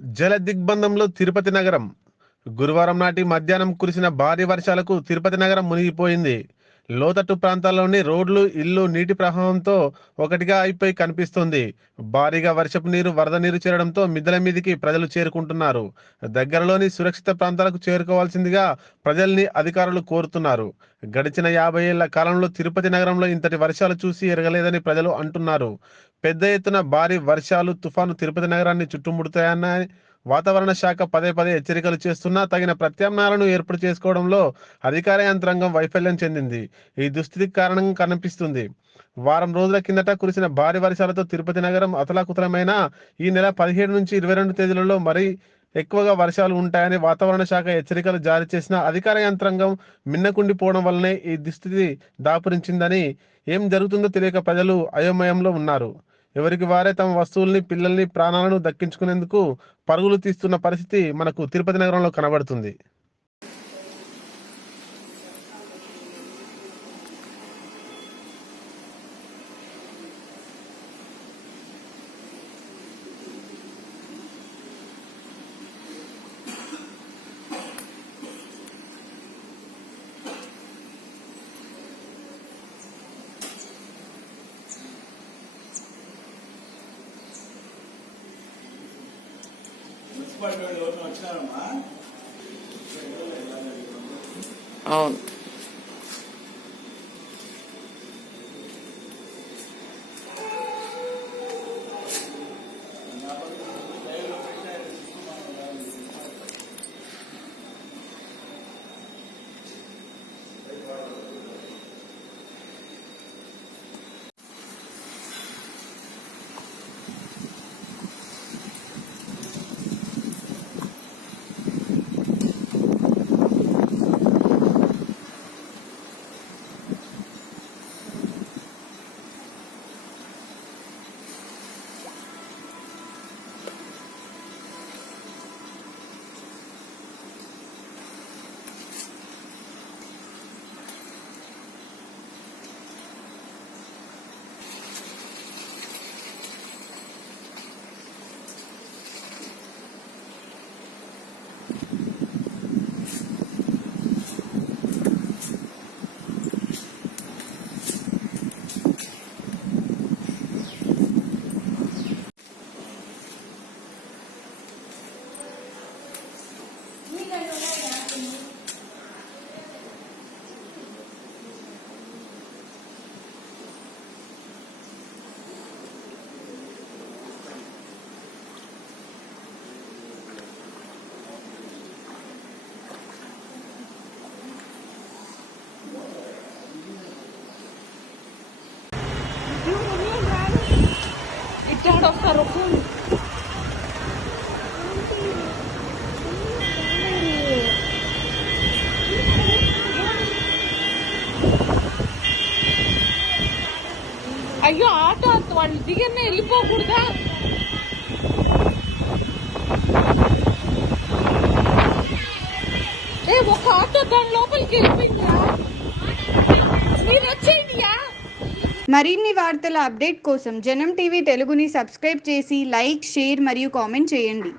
జల దిగ్బంధంలో తిరుపతి నగరం. గురువారం నాటి మధ్యాహ్నం కురిసిన భారీ వర్షాలకు తిరుపతి నగరం మునిగిపోయింది. లోతట్టు ప్రాంతాల్లోని రోడ్లు ఇల్లు నీటి ప్రవాహంతో ఒకటిగా అయిపోయి కనిపిస్తుంది. భారీగా వర్షపు నీరు వరద నీరు చేరడంతో మిద్దల మీదికి ప్రజలు చేరుకుంటున్నారు. దగ్గరలోని సురక్షిత ప్రాంతాలకు చేరుకోవాల్సిందిగా ప్రజల్ని అధికారులు కోరుతున్నారు. గడిచిన యాభై ఏళ్ళ కాలంలో తిరుపతి నగరంలో ఇంతటి వర్షాలు చూసి ఎరగలేదని ప్రజలు అంటున్నారు. పెద్ద ఎత్తున భారీ వర్షాలు తుఫాను తిరుపతి నగరాన్ని చుట్టుముడతాయన్న వాతావరణ శాఖ పదే పదే హెచ్చరికలు చేస్తున్నా తగిన ప్రత్యామ్నాయాలను ఏర్పాటు చేసుకోవడంలో అధికార యంత్రాంగం వైఫల్యం చెందింది. ఈ దుస్థితికి కారణంగా కనిపిస్తుంది. వారం రోజుల కిందట కురిసిన భారీ వర్షాలతో తిరుపతి నగరం అతలాకుతలమైన ఈ నెల పదిహేడు నుంచి ఇరవై రెండు తేదీలలో మరీ ఎక్కువగా వర్షాలు ఉంటాయని వాతావరణ శాఖ హెచ్చరికలు జారీ చేసిన అధికార యంత్రాంగం మిన్నకుండిపోవడం వల్లనే ఈ దుస్థితి దాపురించిందని ఏం జరుగుతుందో తెలియక ప్రజలు అయోమయంలో ఉన్నారు. ఎవరికి వారే తమ వస్తువుల్ని పిల్లల్ని ప్రాణాలను దక్కించుకునేందుకు పరుగులు తీస్తున్న పరిస్థితి మనకు తిరుపతి నగరంలో కనబడుతుంది. అవును. الكهرباء خرقون అయ్యో ఆటో వాళ్ళు దిగనే వెళ్ళిపోకూడదా? ఏ ఒక ఆటో దాని లోపలికి వెళ్ళిపోయిందా? మీరు వచ్చేయండియా? మరిన్ని వార్తల అప్డేట్ కోసం జనం టీవీ తెలుగుని సబ్స్క్రైబ్ చేసి లైక్ షేర్ మరియు కామెంట్ చేయండి.